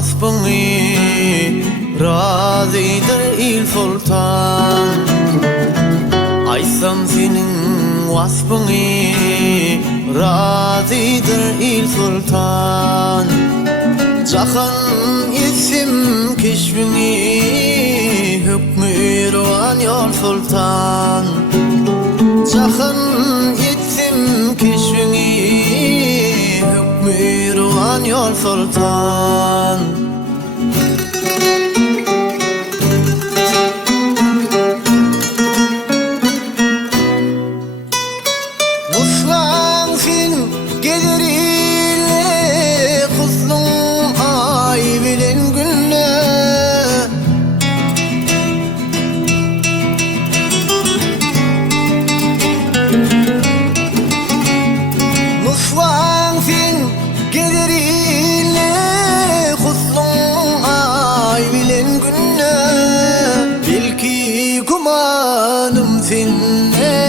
vasfını razıdır il sultan. Aysam senin vasfını razıdır il sultan. Cahan isim keşfini hükmü ruan yol sultan. Cahan isim keşfini hükmü ruan yol sultan. Muslan fin geliriyle kuzlum ay bilen günle. Muslan fin geliriyle kuzlum ay bilen günle. Belki kumanım seninle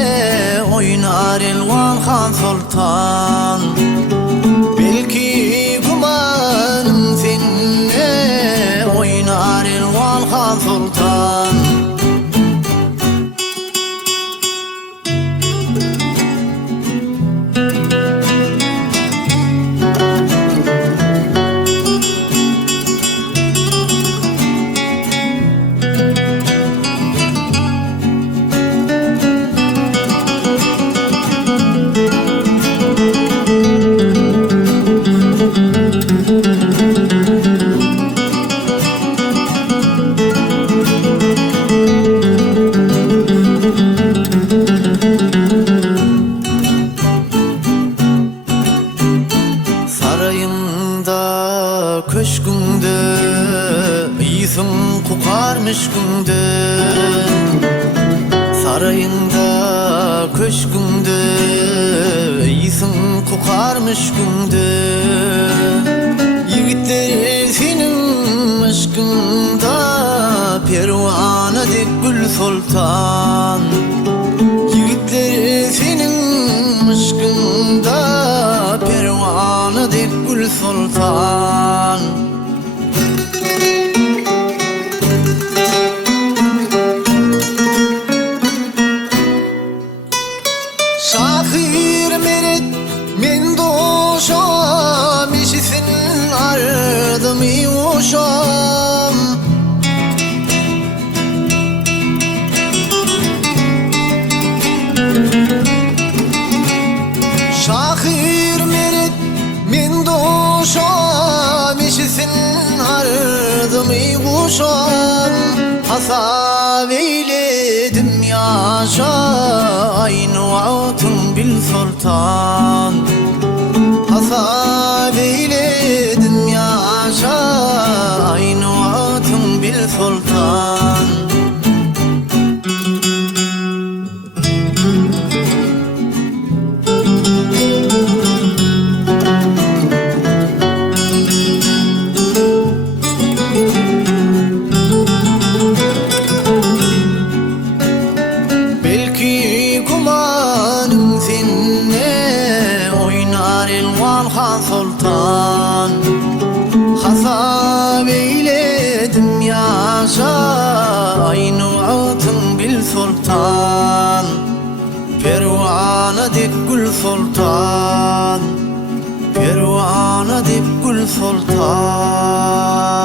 oynar elvan han sultan. Belki kumanım seninle oynar elvan han sultan. Sarayımda köşkünde iyisin kokarmış günde. Sarayında köşkünde iyisin kokarmış günde. Yigitler senin aşkında pervana dek gül sultan. Yigitler senin aşkında pervana dek gül sultan. Şahir meret men doşam işisin ardımı oşam. Şahir meret men doşam işisin ardımı oşam. Hasab eyledim yaşa aynı vaatın bil sultan. Hasab eyledim yaşa aynı vaatın bil sultan. Belki kumanım seninle oynar elvan han sultan. Hasab eyledim yaşa aynı vaatın bil sultan. Pervana dek gül sultan. Pervana dek gül sultan.